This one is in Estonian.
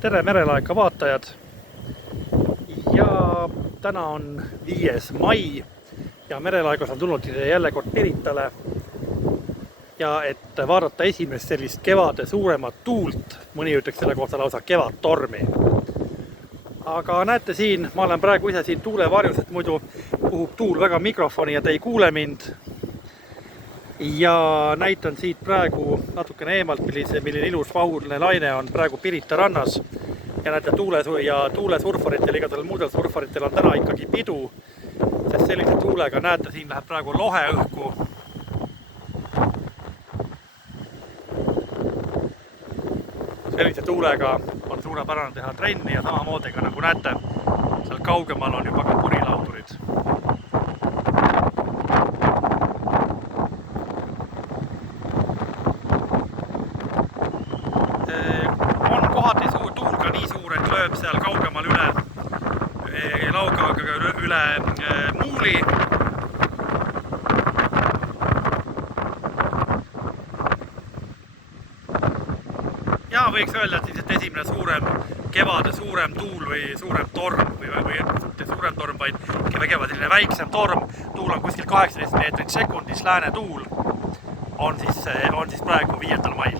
Tere merelaeka vaatajad! Ja täna on 5. mai ja merelaegas on tulnud jälle kord Piritale. Ja et vaadata esimest sellist kevade suuremat tuult, mõni ütleks selle kohta lausa kevadtormi. Aga näete siin, ma olen praegu ise siin tuulevarjus, et muidu puhub tuul väga mikrofoni ja te ei kuule mind. Ja näitan siit praegu natukene eemalt, milline ilus vahurline laine on praegu Pirita rannas. Ja näete, tuulesurfaritel ja igadel muudel surfaritel on täna ikkagi pidu, sest sellise tuulega, näete, siin läheb praegu lohe õhku. Sellise tuulega on suurepärane teha trenni ja samamoodi ka nagu näete, seal kaugemal on juba ka purilaudurid. On kohati suur tuul ka nii suur, et lööb seal kaugemal üle Laugaga üle Muuli. Ja võiks öelda, et esimene suurem kevade suurem tuul või suurem torm või suurem torm, vaid selline väiksem torm. Tuul on kuskil 18 meetrit sekundis, lääne tuul on siis praegu 5. mail.